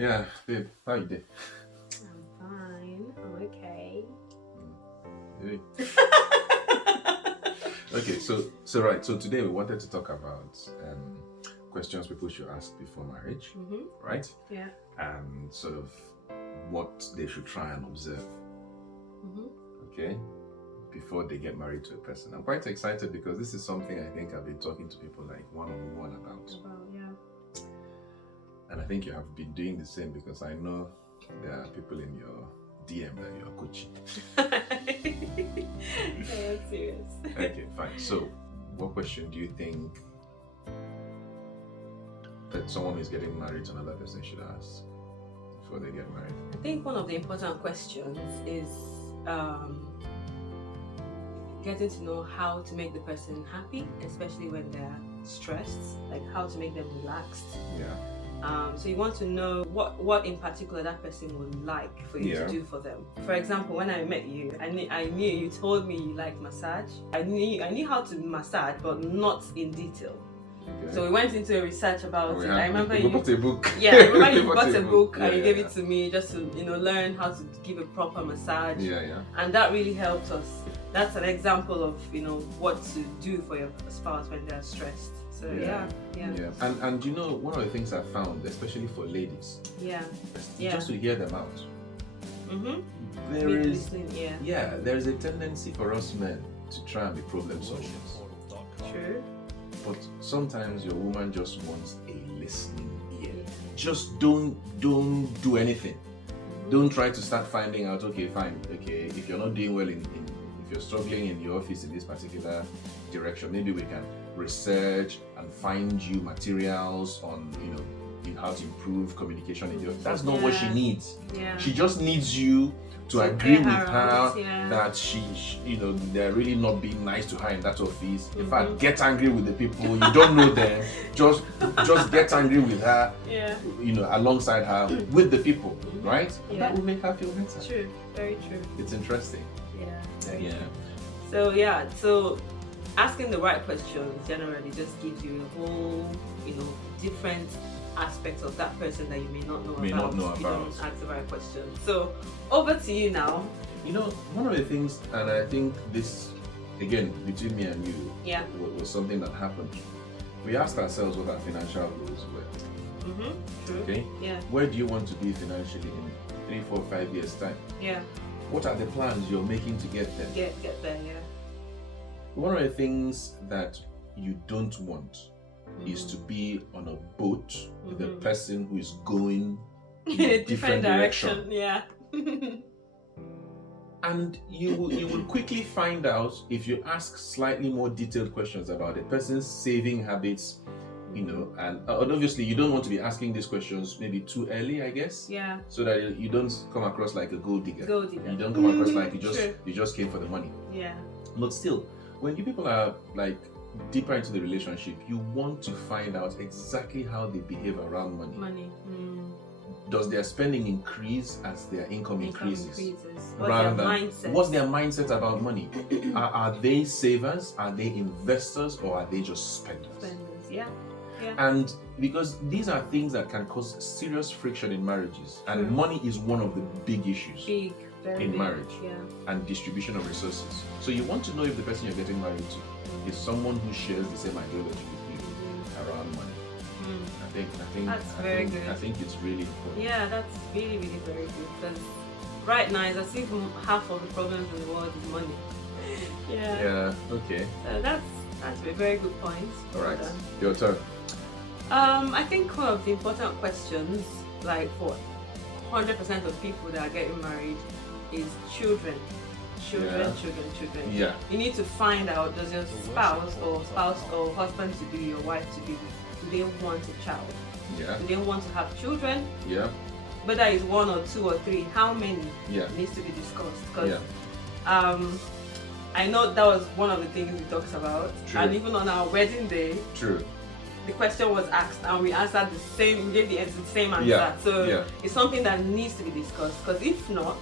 Yeah, babe, how you doing? I'm fine. I'm okay. Hey. Okay, so today we wanted to talk about questions people should ask before marriage, right? Yeah. And sort of what they should try and observe, okay, before they get married to a person. I'm quite excited because this is something I think I've been talking to people like one-on-one about. Yeah. And I think you have been doing the same because I know there are people in your DM that you're coaching. Yeah, that's serious. Okay, fine. So, what question do you think that someone who's getting married to another person should ask before they get married? I think one of the important questions is getting to know how to make the person happy, especially when they're stressed, like how to make them relaxed. Yeah. So you want to know what in particular that person would like for you to do for them. For example, when I met you, I knew you told me you liked massage. I knew how to massage, but not in detail. Okay. So we went into a research about it. I remember you bought a book. Yeah, I remember you bought a book and you yeah. gave it to me just to learn how to give a proper massage. Yeah. And that really helped us. That's an example of what to do for your spouse when they're stressed. So yeah. And one of the things I found, especially for ladies, just to hear them out. There is a tendency for us men to try and be problem solvers. True. But sometimes your woman just wants a listening ear. Just don't do anything. Don't try to start finding out, okay, fine, okay, if you're not doing well if you're struggling in your office in this particular direction, maybe we can research and find you materials on, in how to improve communication in your office. That's not what she needs. Yeah. She just needs you to agree with her that she they're really not being nice to her in that office. In fact, get angry with the people you don't know them. Just get angry with her. Alongside her with the people, right? That will make her feel better. True, very true. It's interesting. Yeah. So asking the right questions generally just gives you a whole, different aspects of that person that you may not know about. You don't ask the right questions. So over to you now. One of the things, and I think this, again, between me and you, was something that happened. We asked ourselves what our financial goals were. True. Okay? Yeah. Where do you want to be financially in 3, 4, 5 years' time? Yeah. What are the plans you're making to get there? Get there, yeah. One of the things that you don't want is to be on a boat with a person who is going in a different direction. Yeah. And you will quickly find out if you ask slightly more detailed questions about a person's saving habits, and obviously you don't want to be asking these questions maybe too early, I guess. Yeah. So that you don't come across like a gold digger. You don't come across like you just came for the money. Yeah. But still, when you people are like deeper into the relationship, you want to find out exactly how they behave around money. Does their spending increase as their income increases? What's their mindset about money? Are they savers? Are they investors? Or are they just spenders? Yeah. And because these are things that can cause serious friction in marriages, and money is one of the big issues in marriage and distribution of resources. So you want to know if the person you're getting married to is someone who shares the same ideology with you around money. I think it's really important. Yeah, that's really, really very good, because right now it's as if half of the problems in the world is money. Yeah. Okay. That's a very good point. All right. Your turn. I think one of the important questions, like for 100% of people that are getting married, is children. Children. Yeah. You need to find out, does your spouse or husband to be, your wife to be, do they want a child? Yeah. Do they want to have children? Yeah. Whether it's 1 or 2 or 3, how many needs to be discussed? Because I know that was one of the things we talked about. True. And even on our wedding day, the question was asked and we answered the same, we gave the same answer. So it's something that needs to be discussed, because if not,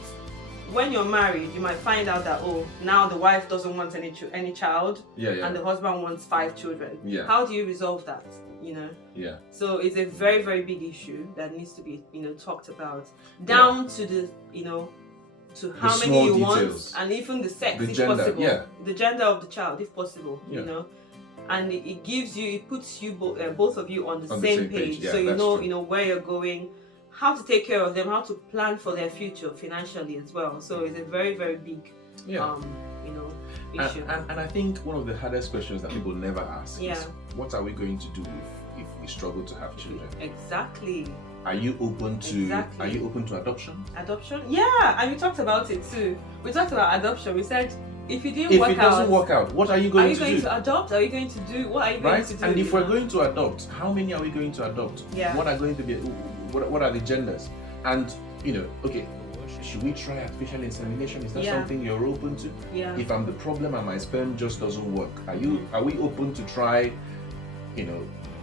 when you're married, you might find out that now the wife doesn't want any child, and the husband wants 5 children. How do you resolve that? you know. Yeah. So it's a very, very big issue that needs to be, talked about, down to the, to how The many small you details. want, and even the sex, The if gender, possible. yeah. The gender of the child, if possible, Yeah. And it gives you, it puts you both of you on the On same page. Yeah, so you that's know, true. where you're going, how to take care of them, how to plan for their future financially as well. So it's a very, very big, issue. And I think one of the hardest questions that people never ask Yeah. is, what are we going to do if we struggle to have children? Exactly. Are you open to Exactly. Are you open to adoption? Adoption? Yeah, and we talked about it too. We talked about adoption. We said if it didn't work out, If it doesn't work out, what are you going to do? Are you going to adopt? Are you going to do? What are you going to do? And if we're going to adopt, how many are we going to adopt? Yeah. What are going to be? What are the genders? And okay, should we try artificial insemination? Is that something you're open to? Yeah. If I'm the problem and my sperm just doesn't work, are we open to try,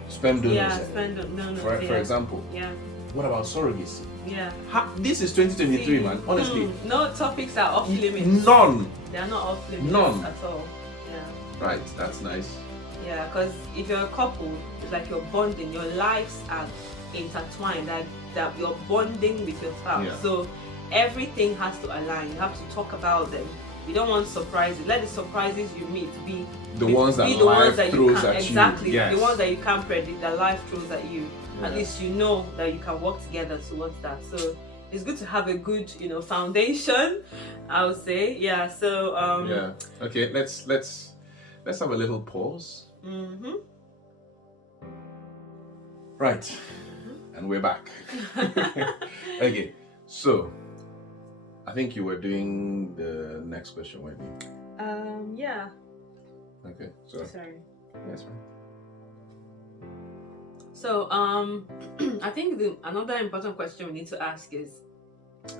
sperm donors? Yeah, sperm donors. For example. Yeah. What about surrogacy? Yeah. This is 2023, man. Honestly. No topics are off limits. None. They are not off limits. None. At all. Yeah. Right. That's nice. Yeah, because if you're a couple, it's like you're bonding. Your lives are intertwined. That you're bonding with your spouse. Yeah. So everything has to align. You have to talk about them. You don't want surprises. Let the surprises you meet be the ones that life throws at you. Exactly. Yes. The ones that you can't predict, that life throws at you. Yeah. At least you know that you can work together towards that. So it's good to have a good, foundation, I would say. Yeah. So yeah. Okay, let's have a little pause. Mm-hmm. Right. Mm-hmm. And we're back. Okay. So I think you were doing the next question, weren't you? Yeah. Okay. So Sorry. that's fine. So I think another important question we need to ask is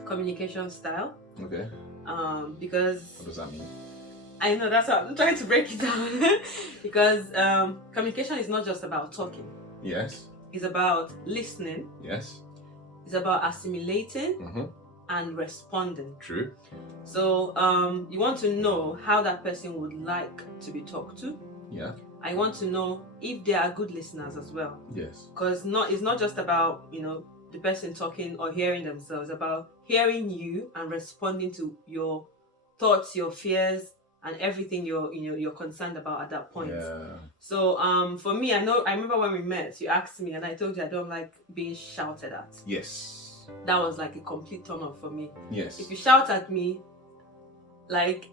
communication style. Okay. Because What does that mean? I know that's what I'm trying to break it down. Because communication is not just about talking. Yes. It's about listening. Yes. It's about assimilating Mm-hmm. and responding. True. So you want to know how that person would like to be talked to. Yeah. I want to know if they are good listeners as well. Yes. Because it's not just about the person talking or hearing themselves. It's about hearing you and responding to your thoughts, your fears, and everything you're concerned about at that point. Yeah. So for me, I remember when we met, you asked me, and I told you I don't like being shouted at. Yes. That was like a complete turn off for me. Yes. If you shout at me,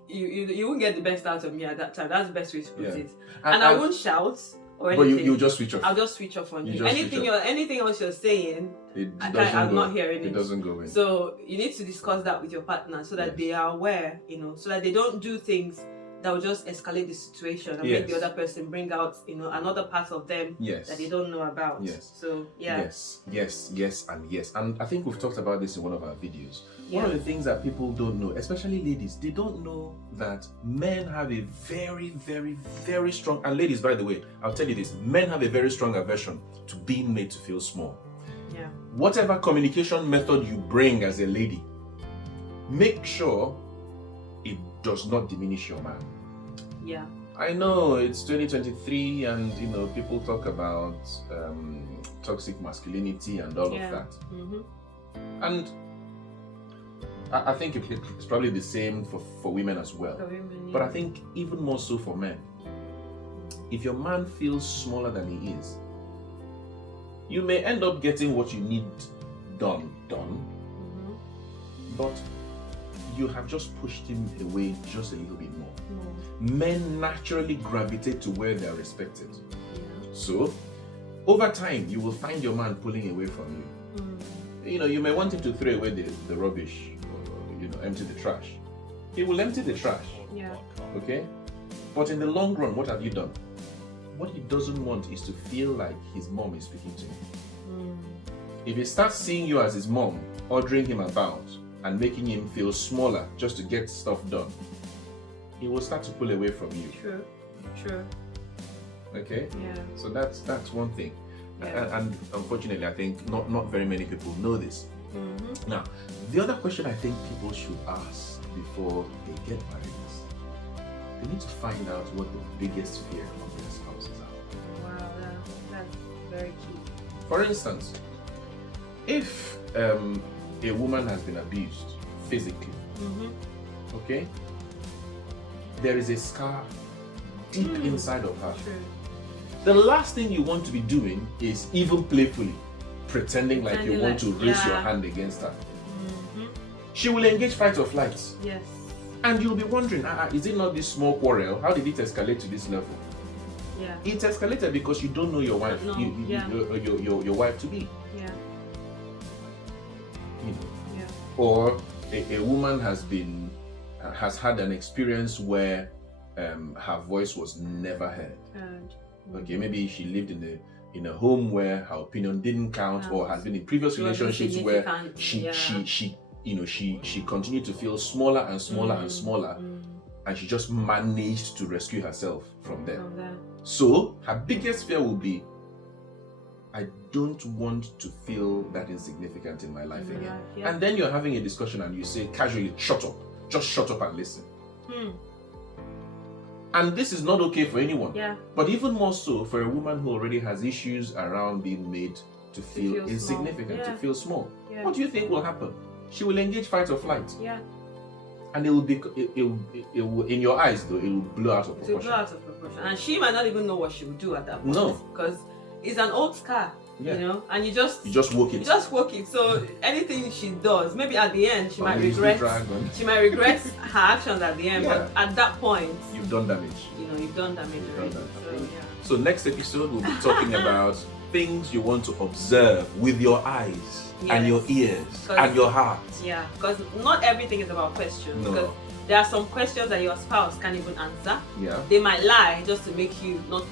you won't get the best out of me at that time. That's the best way to put it. And I won't shout or anything. But you just switch off. I'll just switch off on you. Anything Anything else you're saying, I'm not hearing it. It doesn't go in. So you need to discuss that with your partner so that they are aware, so that they don't do things that will just escalate the situation and make the other person bring out, another part of them that they don't know about. Yes. So yeah. Yes, and yes. And I think we've talked about this in one of our videos. One of the things that people don't know, especially ladies, they don't know that men have a very, very, very strong, and ladies, by the way, I'll tell you this, men have a very strong aversion to being made to feel small. Yeah. Whatever communication method you bring as a lady, make sure it does not diminish your man. Yeah. I know it's 2023 and people talk about toxic masculinity and all of that. Mm-hmm. And I think it's probably the same for women as well. For women, But I think even more so for men. If your man feels smaller than he is, you may end up getting what you need done, Mm-hmm. but you have just pushed him away just a little bit more. Men naturally gravitate to where they are respected. Yeah. So, over time, you will find your man pulling away from you. Mm. You may want him to throw away the rubbish, or, empty the trash. He will empty the trash. Yeah. Okay? But in the long run, what have you done? What he doesn't want is to feel like his mom is speaking to him. Mm. If he starts seeing you as his mom, ordering him about and making him feel smaller just to get stuff done, he will start to pull away from you. True. Okay? Yeah. So that's one thing. Yeah. And unfortunately, I think not very many people know this. Mm-hmm. Now, the other question I think people should ask before they get married is, they need to find out what the biggest fear of their spouses are. Wow, very key. For instance, if a woman has been abused physically, okay, there is a scar deep inside of her. True. The last thing you want to be doing is even playfully pretending like you want to raise your hand against her. She will engage fight or flight. Yes. And you'll be wondering, is it not this small quarrel? How did it escalate to this level? Yeah. It escalated because you don't know your wife, your wife to be. Yeah. You know. Yeah. Or a woman has had an experience where her voice was never heard. Okay, maybe she lived in a home where her opinion didn't count, or has been in previous relationships where she continued to feel smaller and smaller and smaller, and she just managed to rescue herself from there. So her biggest fear will be, I don't want to feel that insignificant in my life again. Yeah. And then you're having a discussion and you say casually, shut up, just shut up and listen. And this is not okay for anyone. Yeah. But even more so for a woman who already has issues around being made to feel insignificant, to feel small. Yeah. What do you think will happen? She will engage fight or flight. Yeah. And it will, in your eyes though, it will blow out of proportion. It will blow out of proportion. And she might not even know what she would do at that point. No. Because it's an old scar. Yeah. You know, and you just woke it. You just woke it. So anything she does, maybe at the end she might regret. She might regret her actions at the end. Yeah. But at that point, you've done damage. You know, you've done damage. So next episode we'll be talking about things you want to observe with your eyes and your ears and your heart. Yeah, because not everything is about questions. No. Because there are some questions that your spouse can't even answer. Yeah. They might lie just to make you not,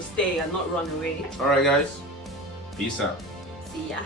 stay and not run away. All right, guys. Peace out. See ya.